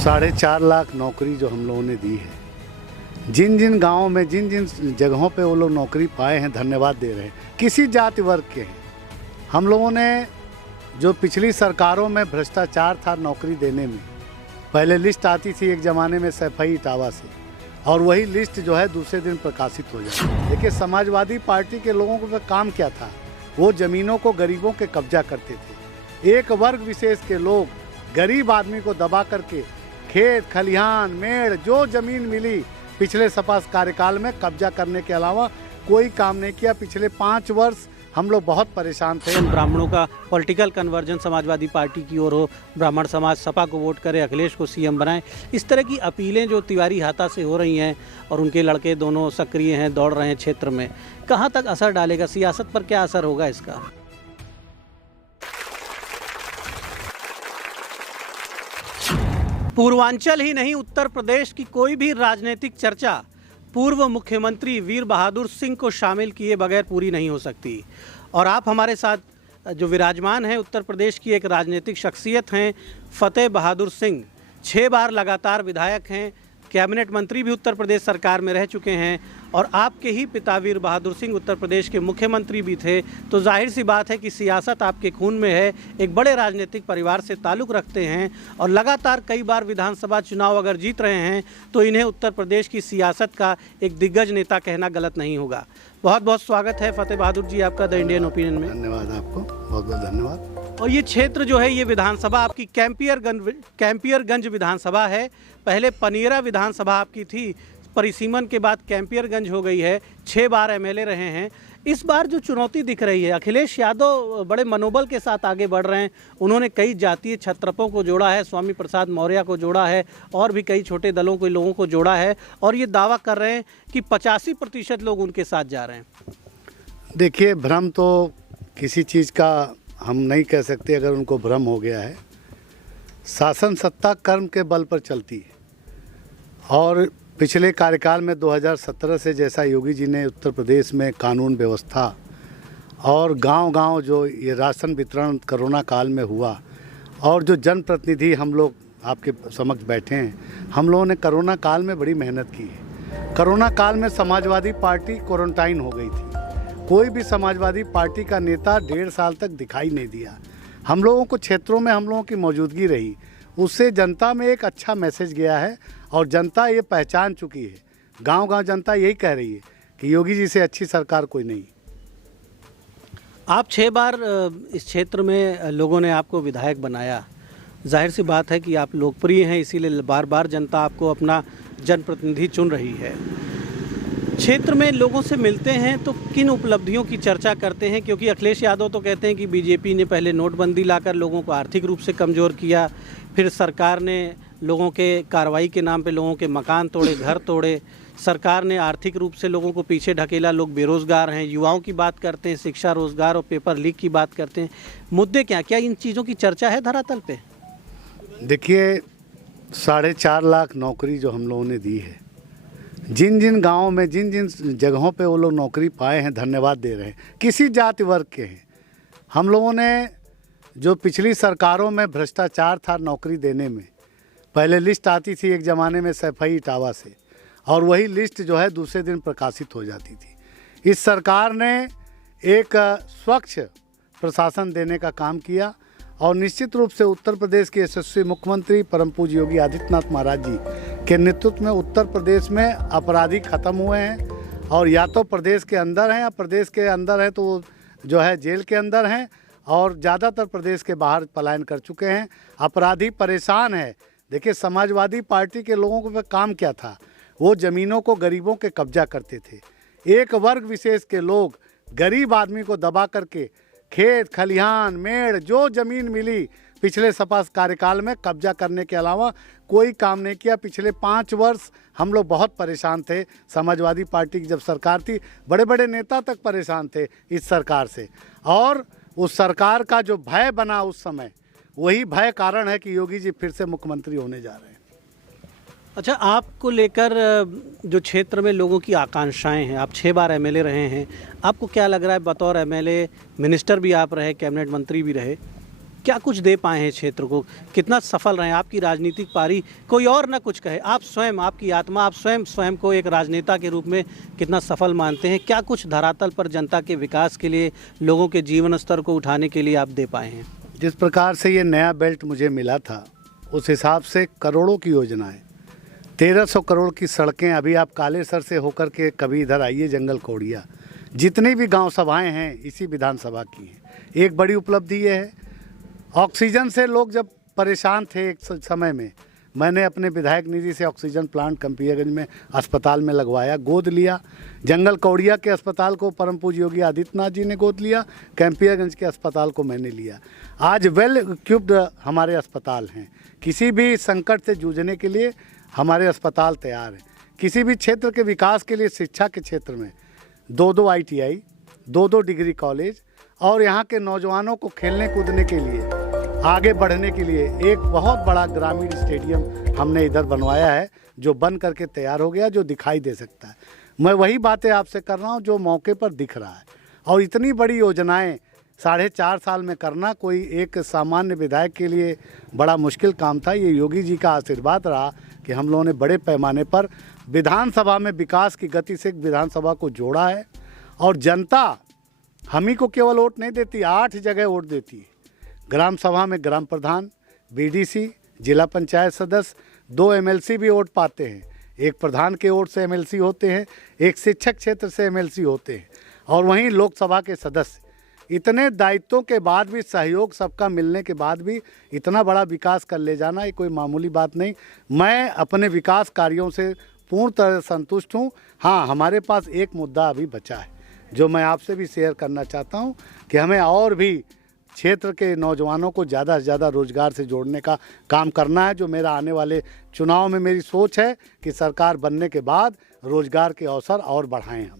4.5 लाख नौकरी जो हम लोगों ने दी है, जिन जिन गांवों में जिन जिन जगहों पे वो लोग नौकरी पाए हैं, धन्यवाद दे रहे हैं। किसी जाति वर्ग के हैं। हम लोगों ने जो पिछली सरकारों में भ्रष्टाचार था नौकरी देने में, पहले लिस्ट आती थी एक ज़माने में सैफई इटावा से, और वही लिस्ट जो है दूसरे दिन प्रकाशित हो जाती। देखिए, समाजवादी पार्टी के लोगों का काम क्या था? वो ज़मीनों को गरीबों के कब्जा करते थे। एक वर्ग विशेष के लोग गरीब आदमी को दबा करके खेत खलिहान मेड़ जो ज़मीन मिली पिछले सपा कार्यकाल में कब्जा करने के अलावा कोई काम नहीं किया। पिछले 5 वर्ष हम लोग बहुत परेशान थे। ब्राह्मणों का पॉलिटिकल कन्वर्जन समाजवादी पार्टी की ओर हो, ब्राह्मण समाज सपा को वोट करे, अखिलेश को सीएम बनाएं, इस तरह की अपीलें जो तिवारी हाथा से हो रही हैं और उनके लड़के दोनों सक्रिय हैं, दौड़ रहे हैं क्षेत्र में, कहाँ तक असर डालेगा? सियासत पर क्या असर होगा इसका? पूर्वांचल ही नहीं, उत्तर प्रदेश की कोई भी राजनीतिक चर्चा पूर्व मुख्यमंत्री वीर बहादुर सिंह को शामिल किए बगैर पूरी नहीं हो सकती। और आप हमारे साथ जो विराजमान हैं, उत्तर प्रदेश की एक राजनीतिक शख्सियत हैं फतेह बहादुर सिंह। 6 बार लगातार विधायक हैं, कैबिनेट मंत्री भी उत्तर प्रदेश सरकार में रह चुके हैं, और आपके ही पिता वीर बहादुर सिंह उत्तर प्रदेश के मुख्यमंत्री भी थे। तो जाहिर सी बात है कि सियासत आपके खून में है, एक बड़े राजनीतिक परिवार से ताल्लुक़ रखते हैं, और लगातार कई बार विधानसभा चुनाव अगर जीत रहे हैं तो इन्हें उत्तर प्रदेश की सियासत का एक दिग्गज नेता कहना गलत नहीं होगा। बहुत बहुत स्वागत है फतेह बहादुर जी आपका द इंडियन ओपिनियन में। धन्यवाद आपको, बहुत बहुत धन्यवाद। और ये क्षेत्र जो है, ये विधानसभा आपकी कैंपियरगंज विधानसभा है। पहले पनियरा विधानसभा आपकी थी, परिसीमन के बाद कैंपियरगंज हो गई है। 6 बार एमएलए रहे हैं। इस बार जो चुनौती दिख रही है, अखिलेश यादव बड़े मनोबल के साथ आगे बढ़ रहे हैं। उन्होंने कई जातीय छत्रपों को जोड़ा है, स्वामी प्रसाद मौर्य को जोड़ा है, और भी कई छोटे दलों के लोगों को जोड़ा है, और ये दावा कर रहे हैं कि 85% लोग उनके साथ जा रहे हैं। देखिए, भ्रम तो किसी चीज़ का हम नहीं कह सकते अगर उनको भ्रम हो गया है। शासन सत्ता कर्म के बल पर चलती है, और पिछले कार्यकाल में 2017 से जैसा योगी जी ने उत्तर प्रदेश में कानून व्यवस्था और गांव-गांव जो ये राशन वितरण कोरोना काल में हुआ, और जो जनप्रतिनिधि हम लोग आपके समक्ष बैठे हैं, हम लोगों ने कोरोना काल में बड़ी मेहनत की है। कोरोना काल में समाजवादी पार्टी क्वारंटाइन हो गई थी। कोई भी समाजवादी पार्टी का नेता 1.5 साल तक दिखाई नहीं दिया। हम लोगों को क्षेत्रों में हम लोगों की मौजूदगी रही, उससे जनता में एक अच्छा मैसेज गया है, और जनता ये पहचान चुकी है। गांव-गांव जनता यही कह रही है कि योगी जी से अच्छी सरकार कोई नहीं। आप 6 बार इस क्षेत्र में लोगों ने आपको विधायक बनाया। जाहिर सी बात है कि आप लोकप्रिय हैं, इसीलिए बार बार जनता आपको अपना जनप्रतिनिधि चुन रही है। क्षेत्र में लोगों से मिलते हैं तो किन उपलब्धियों की चर्चा करते हैं? क्योंकि अखिलेश यादव तो कहते हैं कि बीजेपी ने पहले नोटबंदी लाकर लोगों को आर्थिक रूप से कमज़ोर किया, फिर सरकार ने लोगों के कार्रवाई के नाम पे लोगों के मकान तोड़े, घर तोड़े, सरकार ने आर्थिक रूप से लोगों को पीछे ढकेला, लोग बेरोज़गार हैं, युवाओं की बात करते हैं, शिक्षा, रोज़गार और पेपर लीक की बात करते हैं। मुद्दे क्या इन चीज़ों की चर्चा है धरातल पे? देखिए, 4.5 लाख नौकरी जो हम लोगों ने दी है, जिन जिन गाँवों में जिन जिन जगहों पे वो लोग नौकरी पाए हैं, धन्यवाद दे रहे हैं। किसी जाति वर्ग के हैं। हम लोगों ने जो पिछली सरकारों में भ्रष्टाचार था नौकरी देने में, पहले लिस्ट आती थी एक ज़माने में सैफई इटावा से, और वही लिस्ट जो है दूसरे दिन प्रकाशित हो जाती थी। इस सरकार ने एक स्वच्छ प्रशासन देने का काम किया, और निश्चित रूप से उत्तर प्रदेश के यशस्वी मुख्यमंत्री परम पूज्य योगी आदित्यनाथ महाराज जी के नेतृत्व में उत्तर प्रदेश में अपराधी खत्म हुए हैं, और या तो प्रदेश के अंदर हैं, या प्रदेश के अंदर है तो वो जो है जेल के अंदर हैं, और ज़्यादातर प्रदेश के बाहर पलायन कर चुके हैं। अपराधी परेशान है। देखिए, समाजवादी पार्टी के लोगों का काम क्या था? वो ज़मीनों को गरीबों के कब्जा करते थे। एक वर्ग विशेष के लोग गरीब आदमी को दबा करके खेत खलिहान मेड़ जो ज़मीन मिली पिछले सपा कार्यकाल में कब्जा करने के अलावा कोई काम नहीं किया। पिछले 5 वर्ष हम लोग बहुत परेशान थे। समाजवादी पार्टी की जब सरकार थी, बड़े बड़े नेता तक परेशान थे इस सरकार से, और उस सरकार का जो भय बना उस समय, वही भय कारण है कि योगी जी फिर से मुख्यमंत्री होने जा रहे हैं। अच्छा, आपको लेकर जो क्षेत्र में लोगों की आकांक्षाएं हैं, आप 6 बार एमएलए रहे हैं, आपको क्या लग रहा है बतौर एमएलए? मिनिस्टर भी आप रहे, कैबिनेट मंत्री भी रहे, क्या कुछ दे पाए हैं क्षेत्र को, कितना सफल रहे हैं आपकी राजनीतिक पारी? कोई और ना कुछ कहे, आप स्वयं, आपकी आत्मा, आप स्वयं को एक राजनेता के रूप में कितना सफल मानते हैं? क्या कुछ धरातल पर जनता के विकास के लिए, लोगों के जीवन स्तर को उठाने के लिए आप दे पाए हैं? जिस प्रकार से ये नया बेल्ट मुझे मिला था, उस हिसाब से करोड़ों की योजनाएं, 1300 करोड़ की सड़कें। अभी आप कालेसर से होकर के कभी इधर आइए, जंगल कौड़िया, जितनी भी गांव सभाएं हैं इसी विधानसभा की हैं। एक बड़ी उपलब्धि ये है, ऑक्सीजन से लोग जब परेशान थे एक समय में, मैंने अपने विधायक निधि से ऑक्सीजन प्लांट कंपियागंज में अस्पताल में लगवाया, गोद लिया। जंगल कौड़िया के अस्पताल को परम पूज्य योगी आदित्यनाथ जी ने गोद लिया, कैंपियागंज के अस्पताल को मैंने लिया। आज वेल इक्विप्ड हमारे अस्पताल हैं, किसी भी संकट से जूझने के लिए हमारे अस्पताल तैयार हैं। किसी भी क्षेत्र के विकास के लिए, शिक्षा के क्षेत्र में 2-2 ITI, 2-2 डिग्री कॉलेज, और यहाँ के नौजवानों को खेलने कूदने के लिए, आगे बढ़ने के लिए एक बहुत बड़ा ग्रामीण स्टेडियम हमने इधर बनवाया है, जो बन करके तैयार हो गया, जो दिखाई दे सकता है। मैं वही बातें आपसे कर रहा हूँ जो मौके पर दिख रहा है। और इतनी बड़ी योजनाएं 4.5 साल में करना कोई एक सामान्य विधायक के लिए बड़ा मुश्किल काम था। ये योगी जी का आशीर्वाद रहा कि हम लोगों ने बड़े पैमाने पर विधानसभा में विकास की गति से विधानसभा को जोड़ा है। और जनता हम ही को केवल वोट नहीं देती, 8 जगह वोट देती है। ग्राम सभा में ग्राम प्रधान, BDC, जिला पंचायत सदस्य, 2 MLC भी वोट पाते हैं। एक प्रधान के वोट से MLC होते हैं, एक शिक्षक क्षेत्र से MLC होते हैं, और वहीं लोकसभा के सदस्य। इतने दायित्वों के बाद भी, सहयोग सबका मिलने के बाद भी इतना बड़ा विकास कर ले जाना, ये कोई मामूली बात नहीं। मैं अपने विकास कार्यों से पूर्ण तरह संतुष्ट हूँ। हाँ, हमारे पास एक मुद्दा अभी बचा है जो मैं आपसे भी शेयर करना चाहता हूँ कि हमें और भी क्षेत्र के नौजवानों को ज़्यादा से ज़्यादा रोजगार से जोड़ने का काम करना है। जो मेरा आने वाले चुनाव में मेरी सोच है कि सरकार बनने के बाद रोजगार के अवसर और बढ़ाएं हम।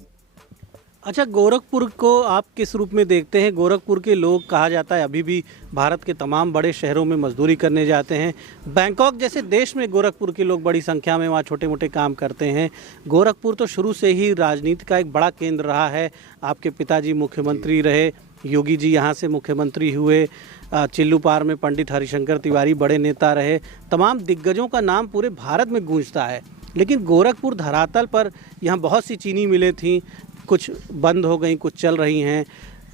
अच्छा, गोरखपुर को आप किस रूप में देखते हैं? गोरखपुर के लोग, कहा जाता है, अभी भी भारत के तमाम बड़े शहरों में मजदूरी करने जाते हैं। बैंकॉक जैसे देश में गोरखपुर के लोग बड़ी संख्या में वहाँ छोटे मोटे काम करते हैं। गोरखपुर तो शुरू से ही राजनीति का एक बड़ा केंद्र रहा है। आपके पिताजी मुख्यमंत्री रहे, योगी जी यहाँ से मुख्यमंत्री हुए, चिल्लूपार में पंडित हरिशंकर तिवारी बड़े नेता रहे। तमाम दिग्गजों का नाम पूरे भारत में गूंजता है। लेकिन गोरखपुर धरातल पर यहाँ बहुत सी चीनी मिलें थीं, कुछ बंद हो गई, कुछ चल रही हैं।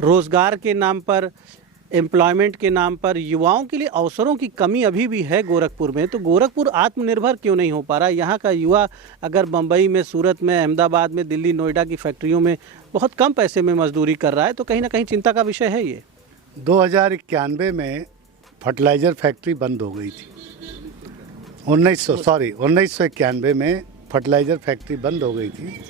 रोज़गार के नाम पर, एम्प्लॉयमेंट के नाम पर युवाओं के लिए अवसरों की कमी अभी भी है गोरखपुर में। तो गोरखपुर आत्मनिर्भर क्यों नहीं हो पा रहा? यहाँ का युवा अगर बम्बई में, सूरत में, अहमदाबाद में, दिल्ली, नोएडा की फैक्ट्रियों में बहुत कम पैसे में मजदूरी कर रहा है, तो कहीं ना कहीं चिंता का विषय है ये। 2091 में फर्टिलाइज़र फैक्ट्री बंद हो गई थी। 1991 में फर्टिलाइज़र फैक्ट्री बंद हो गई थी।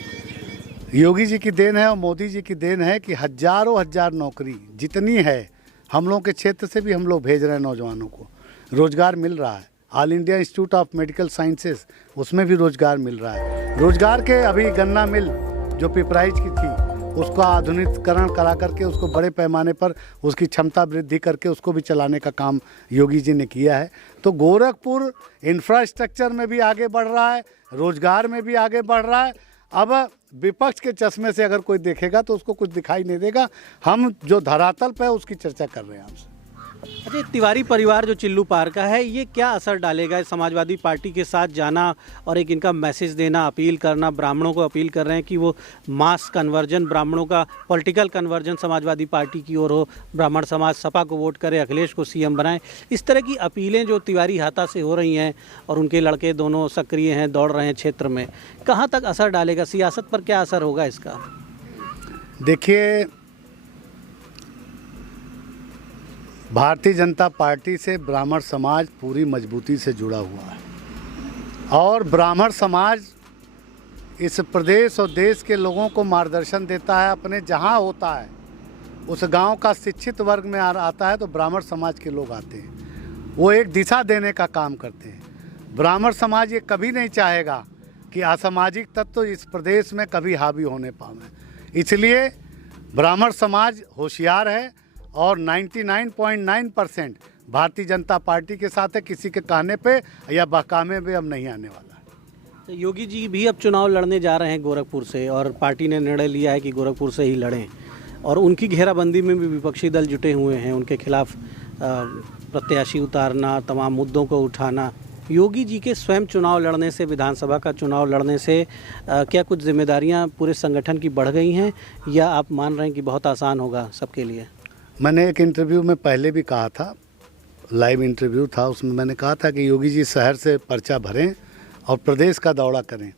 योगी जी की देन है और मोदी जी की देन है कि हज़ारों हजार नौकरी जितनी है हम लोगों के क्षेत्र से भी हम लोग भेज रहे हैं। नौजवानों को रोज़गार मिल रहा है। All India institute of medical sciences, उसमें भी रोज़गार मिल रहा है। रोज़गार के अभी गन्ना मिल जो पिपराइच की थी, उसका आधुनिकीकरण करा करके उसको बड़े पैमाने पर उसकी क्षमता वृद्धि करके उसको भी चलाने का काम योगी जी ने किया है। तो गोरखपुर इंफ्रास्ट्रक्चर में भी आगे बढ़ रहा है, रोज़गार में भी आगे बढ़ रहा है। अब विपक्ष के चश्मे से अगर कोई देखेगा तो उसको कुछ दिखाई नहीं देगा। हम जो धरातल पे है उसकी चर्चा कर रहे हैं आपसे। अच्छा, तिवारी परिवार जो चिल्लूपार का है, ये क्या असर डालेगा? समाजवादी पार्टी के साथ जाना और एक इनका मैसेज देना, अपील करना, ब्राह्मणों को अपील कर रहे हैं कि वो मास कन्वर्जन, ब्राह्मणों का पॉलिटिकल कन्वर्जन समाजवादी पार्टी की ओर हो, ब्राह्मण समाज सपा को वोट करे, अखिलेश को CM बनाएं। इस तरह की अपीलें जो तिवारी हाथा से हो रही हैं और उनके लड़के दोनों सक्रिय हैं, दौड़ रहे हैं क्षेत्र में, कहाँ तक असर डालेगा? सियासत पर क्या असर होगा इसका? देखिए, भारतीय जनता पार्टी से ब्राह्मण समाज पूरी मजबूती से जुड़ा हुआ है और ब्राह्मण समाज इस प्रदेश और देश के लोगों को मार्गदर्शन देता है। अपने जहाँ होता है उस गांव का शिक्षित वर्ग में आता है तो ब्राह्मण समाज के लोग आते हैं, वो एक दिशा देने का काम करते हैं। ब्राह्मण समाज ये कभी नहीं चाहेगा कि असामाजिक तत्व इस प्रदेश में कभी हावी होने पाए। इसलिए ब्राह्मण समाज होशियार है और 99.9% भारतीय जनता पार्टी के साथ है। किसी के कहने पे या बहकामे पे अब नहीं आने वाला है। तो योगी जी भी अब चुनाव लड़ने जा रहे हैं गोरखपुर से और पार्टी ने निर्णय लिया है कि गोरखपुर से ही लड़ें, और उनकी घेराबंदी में भी विपक्षी दल जुटे हुए हैं, उनके खिलाफ प्रत्याशी उतारना, तमाम मुद्दों को उठाना, योगी जी के स्वयं चुनाव लड़ने से, विधानसभा का चुनाव लड़ने से क्या कुछ जिम्मेदारियां पूरे संगठन की बढ़ गई हैं, या आप मान रहे हैं कि बहुत आसान होगा सबके लिए? मैंने एक इंटरव्यू में पहले भी कहा था, लाइव इंटरव्यू था, उसमें मैंने कहा था कि योगी जी शहर से पर्चा भरें और प्रदेश का दौरा करें,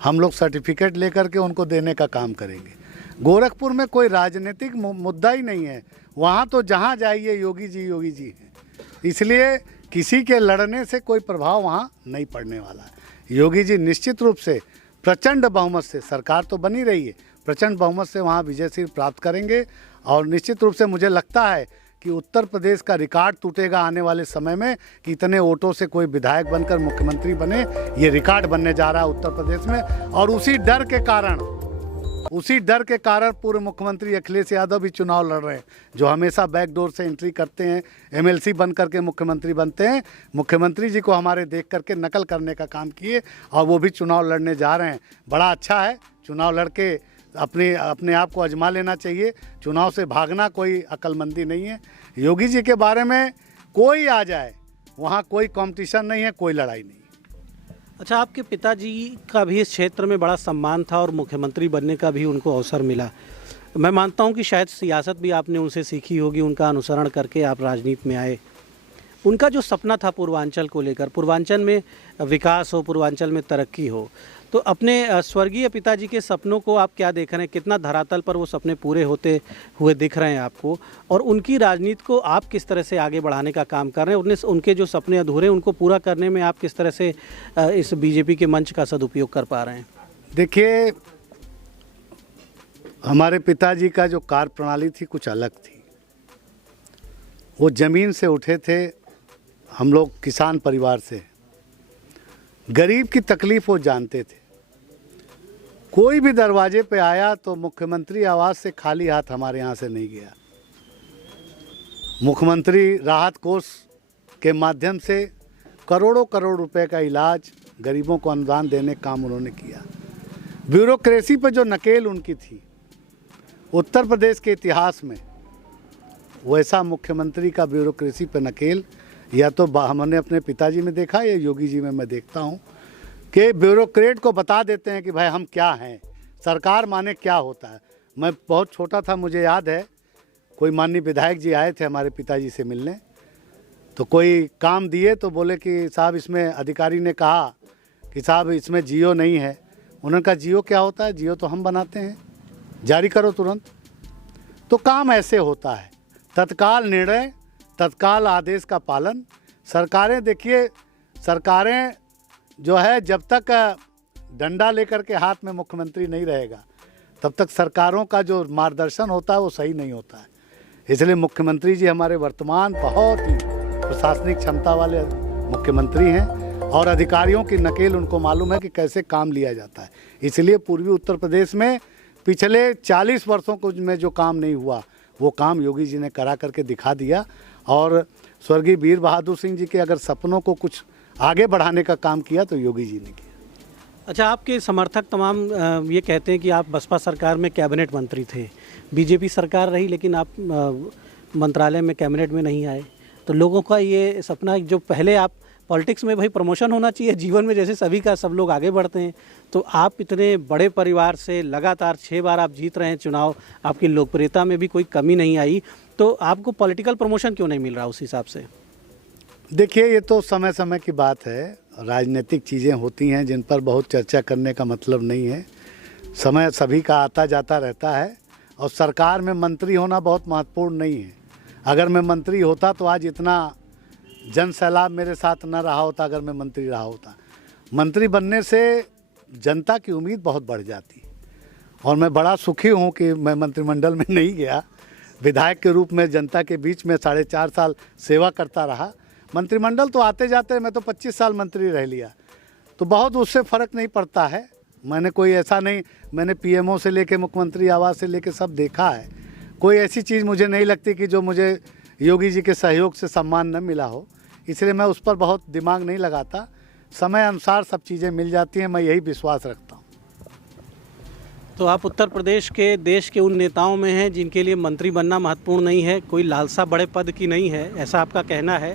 हम लोग सर्टिफिकेट लेकर के उनको देने का काम करेंगे। गोरखपुर में कोई राजनीतिक मुद्दा ही नहीं है, वहाँ तो जहाँ जाइए योगी जी हैं, इसलिए किसी के लड़ने से कोई प्रभाव वहाँ नहीं पड़ने वाला है। योगी जी निश्चित रूप से प्रचंड बहुमत से, सरकार तो बनी रही है, प्रचंड बहुमत से वहाँ विजय सिंह प्राप्त करेंगे। और निश्चित रूप से मुझे लगता है कि उत्तर प्रदेश का रिकॉर्ड टूटेगा आने वाले समय में कि इतने वोटों से कोई विधायक बनकर मुख्यमंत्री बने, ये रिकॉर्ड बनने जा रहा है उत्तर प्रदेश में। और उसी डर के कारण पूर्व मुख्यमंत्री अखिलेश यादव भी चुनाव लड़ रहे हैं, जो हमेशा बैकडोर से एंट्री करते हैं, एमएलसी बन करके मुख्यमंत्री बनते हैं। मुख्यमंत्री जी को हमारे देख करके नकल करने का काम किए और वो भी चुनाव लड़ने जा रहे हैं। बड़ा अच्छा है, चुनाव लड़के अपने आप को आजमा लेना चाहिए। चुनाव से भागना कोई अक्लमंदी नहीं है। योगी जी के बारे में कोई आ जाए, वहाँ कोई कंपटीशन नहीं है, कोई लड़ाई नहीं। अच्छा, आपके पिताजी का भी इस क्षेत्र में बड़ा सम्मान था और मुख्यमंत्री बनने का भी उनको अवसर मिला। मैं मानता हूं कि शायद सियासत भी आपने उनसे सीखी होगी, उनका अनुसरण करके आप राजनीति में आए। उनका जो सपना था पूर्वांचल को लेकर, पूर्वांचल में विकास हो, पूर्वांचल में तरक्की हो, तो अपने स्वर्गीय पिताजी के सपनों को आप क्या देख रहे हैं? कितना धरातल पर वो सपने पूरे होते हुए दिख रहे हैं आपको, और उनकी राजनीति को आप किस तरह से आगे बढ़ाने का काम कर रहे हैं? उनके जो सपने अधूरे हैं उनको पूरा करने में आप किस तरह से इस बीजेपी के मंच का सदुपयोग कर पा रहे हैं? देखिए, हमारे पिताजी का जो कार्य प्रणाली थी कुछ अलग थी। वो ज़मीन से उठे थे, हम लोग किसान परिवार से, गरीब की तकलीफ वो जानते थे। कोई भी दरवाजे पे आया तो मुख्यमंत्री आवास से खाली हाथ हमारे यहाँ से नहीं गया। मुख्यमंत्री राहत कोष के माध्यम से करोड़ों करोड़ रुपए का इलाज, गरीबों को अनुदान देने का काम उन्होंने किया। ब्यूरोक्रेसी पे जो नकेल उनकी थी उत्तर प्रदेश के इतिहास में, वैसा मुख्यमंत्री का ब्यूरोक्रेसी पे नकेल या तो हमने अपने पिताजी में देखा या योगी जी में मैं देखता हूँ कि ब्यूरोक्रेट को बता देते हैं कि भाई हम क्या हैं, सरकार माने क्या होता है। मैं बहुत छोटा था, मुझे याद है कोई माननीय विधायक जी आए थे हमारे पिताजी से मिलने, तो कोई काम दिए तो बोले कि साहब इसमें, अधिकारी ने कहा कि साहब इसमें जियो नहीं है। उन्होंने कहा जियो क्या होता है? जियो तो हम बनाते हैं, जारी करो तुरंत। तो काम ऐसे होता है, तत्काल निर्णय, तत्काल आदेश का पालन। सरकारें, देखिए सरकारें जो है, जब तक डंडा लेकर के हाथ में मुख्यमंत्री नहीं रहेगा तब तक सरकारों का जो मार्गदर्शन होता है वो सही नहीं होता है। इसलिए मुख्यमंत्री जी हमारे वर्तमान बहुत ही प्रशासनिक क्षमता वाले मुख्यमंत्री हैं और अधिकारियों की नकेल उनको मालूम है कि कैसे काम लिया जाता है। इसलिए पूर्वी उत्तर प्रदेश में पिछले 40 वर्षों को में जो काम नहीं हुआ वो काम योगी जी ने करा करके दिखा दिया। और स्वर्गीय वीर बहादुर सिंह जी के अगर सपनों को कुछ आगे बढ़ाने का काम किया तो योगी जी ने किया। अच्छा, आपके समर्थक तमाम ये कहते हैं कि आप बसपा सरकार में कैबिनेट मंत्री थे, बीजेपी सरकार रही लेकिन आप मंत्रालय में कैबिनेट में नहीं आए। तो लोगों का ये सपना, जो पहले आप पॉलिटिक्स में भाई प्रमोशन होना चाहिए जीवन में, जैसे सभी का, सब लोग आगे बढ़ते हैं, तो आप इतने बड़े परिवार से लगातार 6 बार आप जीत रहे हैं चुनाव, आपकी लोकप्रियता में भी कोई कमी नहीं आई, तो आपको पॉलिटिकल प्रमोशन क्यों नहीं मिल रहा उस हिसाब से? देखिए, ये तो समय समय की बात है, राजनीतिक चीज़ें होती हैं जिन पर बहुत चर्चा करने का मतलब नहीं है। समय सभी का आता जाता रहता है और सरकार में मंत्री होना बहुत महत्वपूर्ण नहीं है। अगर मैं मंत्री होता तो आज इतना जन सैलाब मेरे साथ न रहा होता, अगर मैं मंत्री रहा होता। मंत्री बनने से जनता की उम्मीद बहुत बढ़ जाती और मैं बड़ा सुखी हूँ कि मैं मंत्रिमंडल में नहीं गया। विधायक के रूप में जनता के बीच में 4.5 साल सेवा करता रहा। मंत्रिमंडल तो आते जाते, मैं तो 25 साल मंत्री रह लिया, तो बहुत उससे फ़र्क नहीं पड़ता है। मैंने कोई ऐसा नहीं, मैंने पीएमओ से लेके मुख्यमंत्री आवास से लेके सब देखा है। कोई ऐसी चीज़ मुझे नहीं लगती कि जो मुझे योगी जी के सहयोग से सम्मान न मिला हो, इसलिए मैं उस पर बहुत दिमाग नहीं लगाता। समय अनुसार सब चीज़ें मिल जाती हैं, मैं यही विश्वास रखता हूँ। तो आप उत्तर प्रदेश के देश के उन नेताओं में हैं जिनके लिए मंत्री बनना महत्वपूर्ण नहीं है, कोई लालसा बड़े पद की नहीं है, ऐसा आपका कहना है।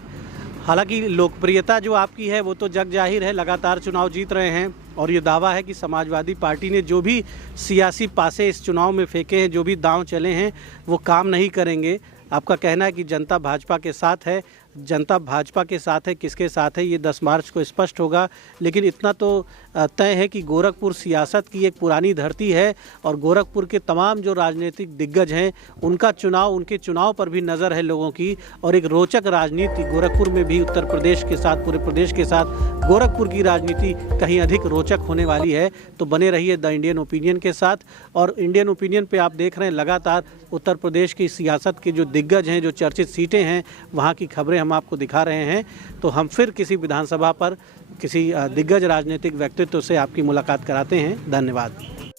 हालांकि लोकप्रियता जो आपकी है वो तो जग जाहिर है, लगातार चुनाव जीत रहे हैं और ये दावा है कि समाजवादी पार्टी ने जो भी सियासी पासे इस चुनाव में फेंके हैं, जो भी दांव चले हैं, वो काम नहीं करेंगे। आपका कहना है कि जनता भाजपा के साथ है, जनता भाजपा के साथ है, किसके साथ है ये 10 मार्च को स्पष्ट होगा। लेकिन इतना तो तय है कि गोरखपुर सियासत की एक पुरानी धरती है और गोरखपुर के तमाम जो राजनीतिक दिग्गज हैं उनका चुनाव, उनके चुनाव पर भी नज़र है लोगों की, और एक रोचक राजनीति गोरखपुर में भी उत्तर प्रदेश के साथ, पूरे प्रदेश के साथ गोरखपुर की राजनीति कहीं अधिक रोचक होने वाली है। तो बने रहिए द इंडियन ओपिनियन के साथ। और इंडियन ओपिनियन पे आप देख रहे हैं लगातार उत्तर प्रदेश की सियासत के जो दिग्गज हैं, जो चर्चित सीटें हैं, वहाँ की खबरें हम आपको दिखा रहे हैं। तो हम फिर किसी विधानसभा पर किसी दिग्गज राजनीतिक व्यक्तित्व से आपकी मुलाकात कराते हैं। धन्यवाद।